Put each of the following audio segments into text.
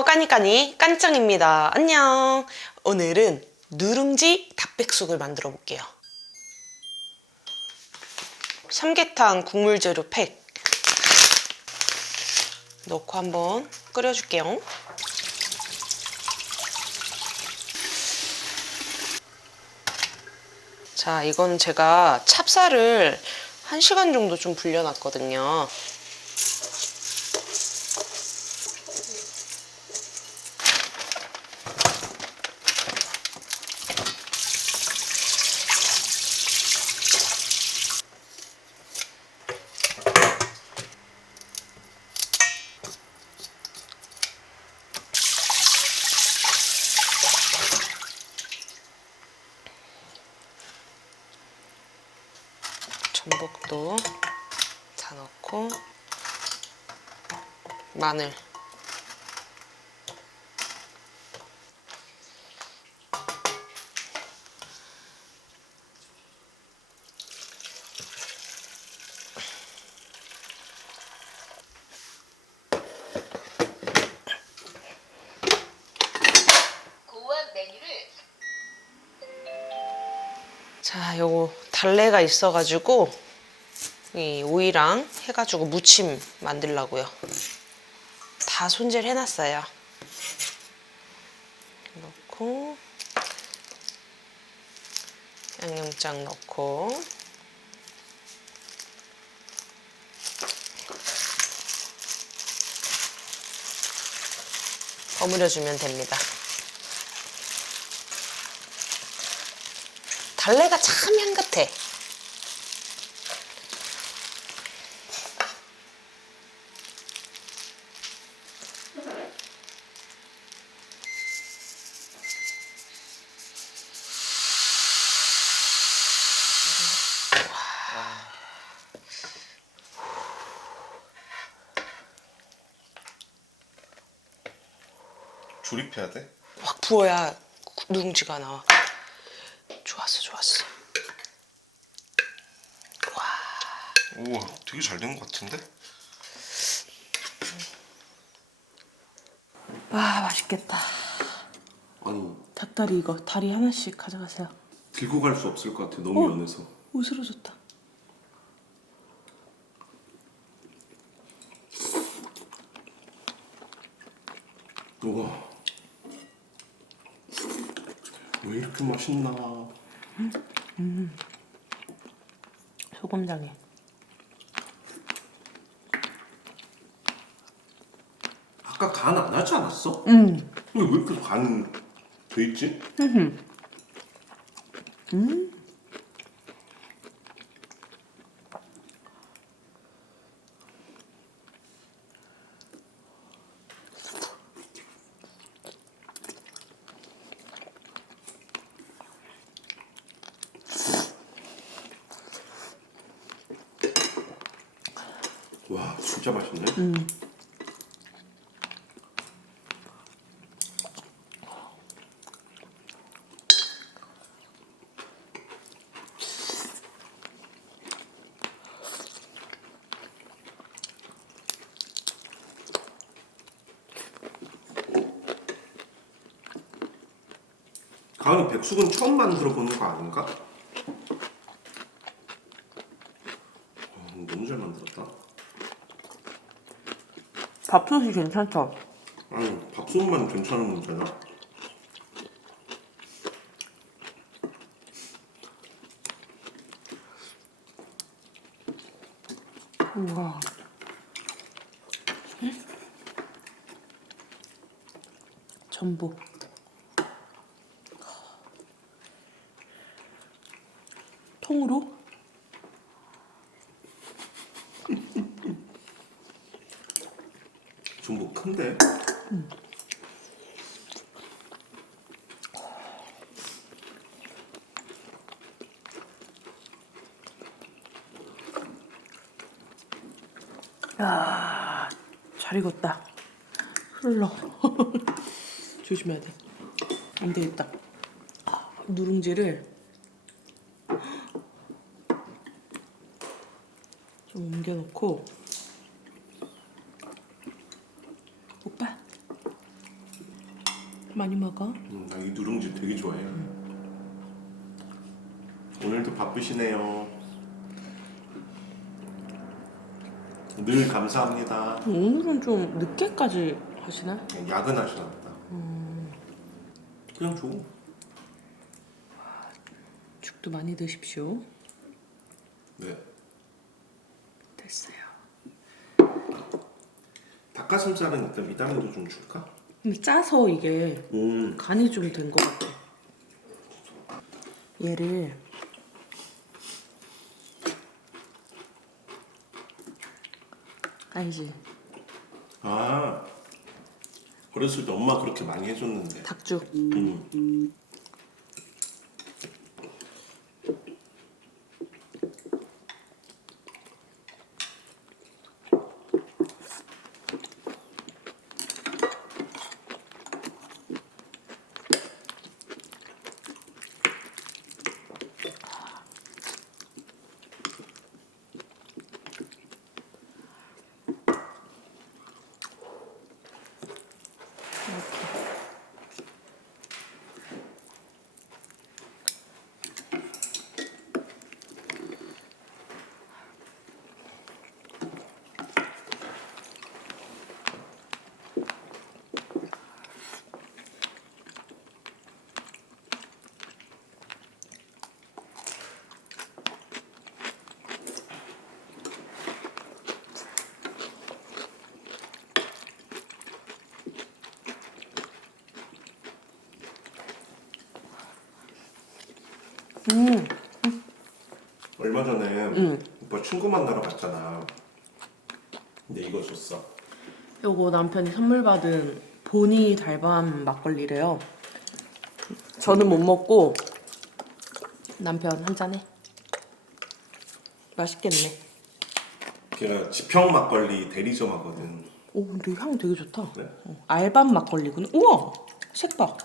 까니까니 깐짱입니다. 안녕. 오늘은 누룽지 닭백숙을 만들어 볼게요. 삼계탕 국물 재료 팩 넣고 한번 끓여줄게요. 자, 이건 제가 찹쌀을 1시간 정도 좀 불려놨거든요. 전복도 다 넣고 마늘. 자 요거 달래가 있어가지고 이 오이랑 해가지고 무침 만들라고요 다 손질 해놨어요. 넣고 양념장 넣고. 버무려주면 됩니다. 달래가 참 향긋해. 조립해야 돼? 확 부어야 누룽지가 나와. 좋았어, 좋았어. 우와 되게 잘 된 것 같은데? 와, 맛있겠다. 아니 닭다리 이거 다리 하나씩 가져가세요. 들고 갈 수 없을 것 같아 너무 어. 연해서 으스러졌다. 우와 왜 이렇게 맛있나 소금장에. 아까 간 안 하지 않았어? 응 근데 왜 이렇게 간돼 있지? 와 진짜 맛있네 가은이 백숙은 처음 만들어 보는 거 아닌가? 어, 너무 잘 만들었다. 밥솥이 괜찮다. 아니 밥솥만 괜찮은 문제냐? 우와. 전복. 통으로? 전복 큰데? 야, 잘 익었다. 흘러. 조심해야 돼. 안 되겠다. 누룽지를 좀 옮겨놓고 오빠 많이 먹어. 음, 나 이 누룽지 되게 좋아해. 오늘도 바쁘시네요. 늘 감사합니다. 오늘은 좀 늦게까지 하시나? 그냥 야근하시나 보다. 그냥 줘. 죽도 많이 드십시오. 네. 됐어요. 닭가슴살은 일단 비타민도 좀 줄까? 근데 짜서 이게 음. 간이 좀 된 것 같아. 얘를 알지? 아. 어렸을 때 엄마 그렇게 많이 해줬는데. 닭죽. 음. 얼마 전에 오빠 친구 만나러 갔잖아. 근데 이거 줬어. 요거 남편이 선물 받은 보니 달밤 막걸리래요. 저는 못 먹고 남편 한 잔해. 맛있겠네. 걔가 지평 막걸리 대리점 하거든. 오 근데 향 되게 좋다. 그래? 어, 알밤 막걸리구나. 우와 색 봐.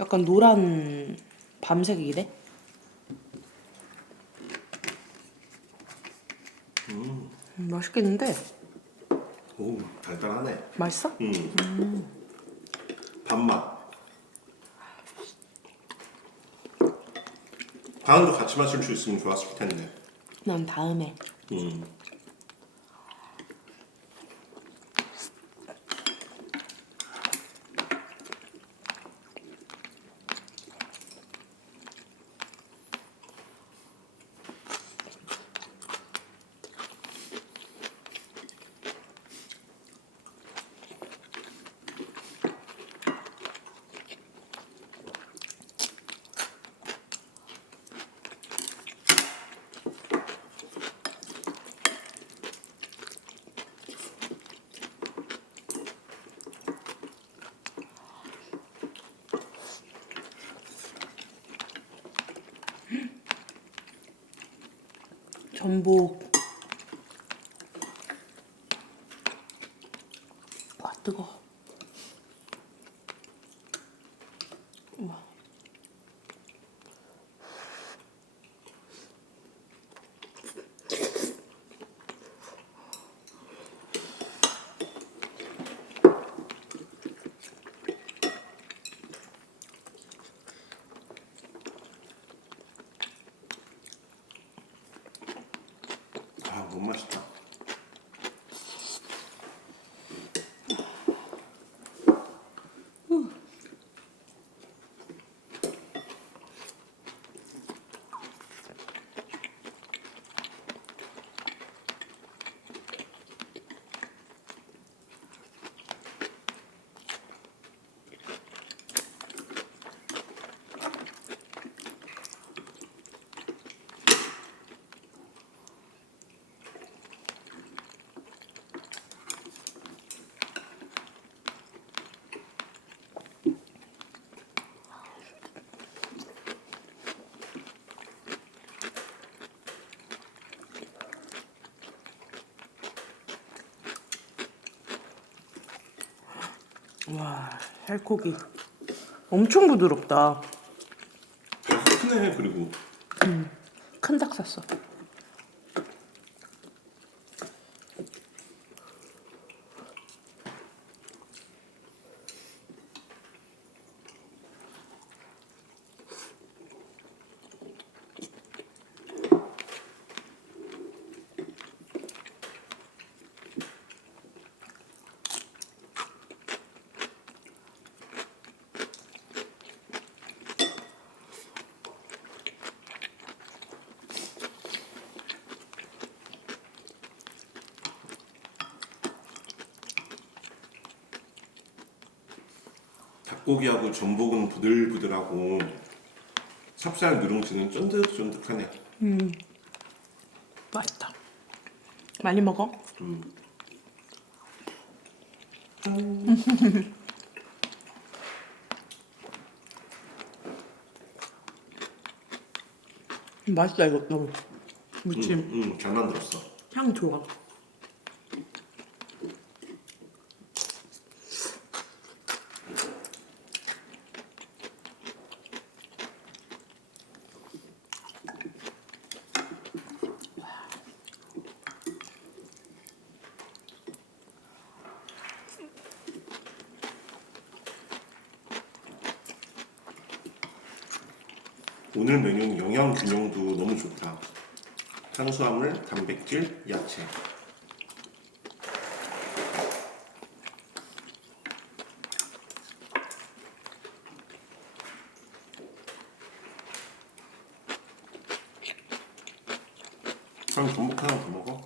약간 노란 밤색이네. 음, 맛있겠는데 오 달달하네. 맛있어? 음. 밥맛. 다음도 같이 마실 수 있으면 좋았을 텐데. 난 다음에. 음. 전복. 와 뜨거. 아 와 살코기. 엄청 부드럽다. 크네 그리고 큰 닭 샀어. 닭고기하고 전복은 부들부들하고 찹쌀 누룽지는 쫀득쫀득하네. 맛있다. 많이 먹어. 맛있다 이거 너무 무침 응, 응, 잘 만들었어. 향 좋아. 오늘 메뉴는 영양 균형도 너무 좋다. 탄수화물, 단백질, 야채. 그럼 전복 하나 더 먹어.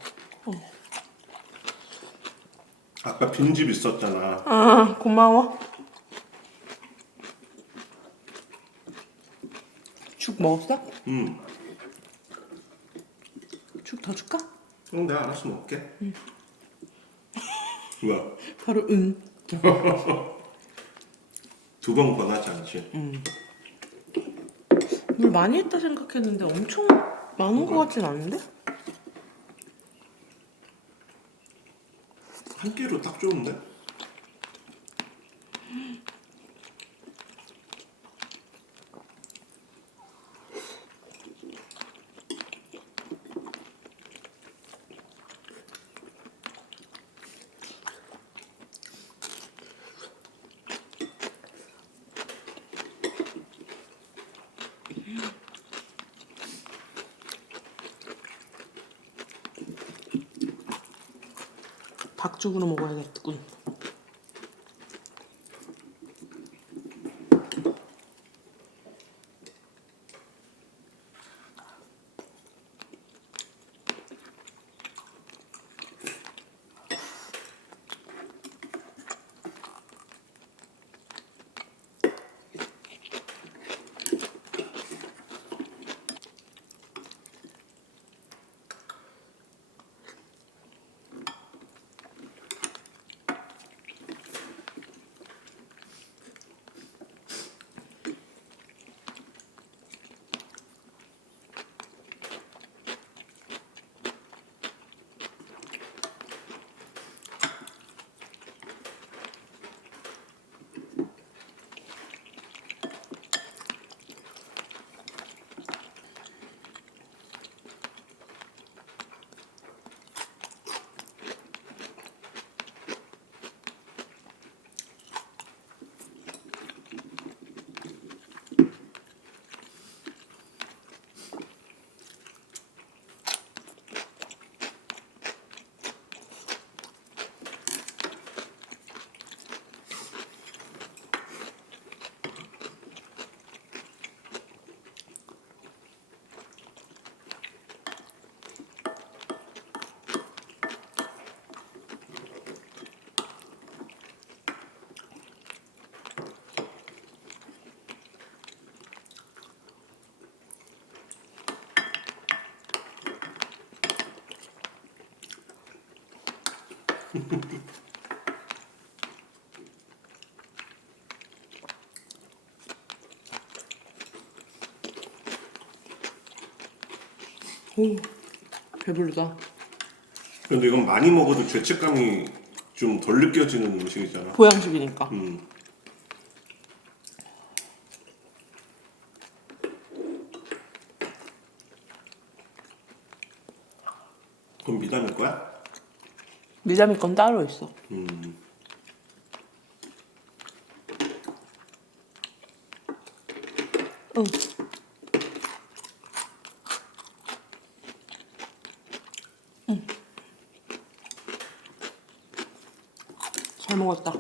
아까 빈집 있었잖아. 아 고마워. 죽 먹었어? 응. 죽 더 줄까? 응, 내가 알아서 먹게. 뭐야? 바로 응. 두 번 권하지 않지? 물 많이 했다 생각했는데 엄청 많은 것 같진 않은데? 한 끼로 딱 좋은데? 닭죽으로 먹어야겠군. 오, 배부르다. 근데 이건 많이 먹어도 죄책감이 좀 덜 느껴지는 음식이잖아. 보양식이니까. 음. 그럼 미담일 거야? 미자미 건 따로 있어. 음. 응. 응. 잘 먹었다.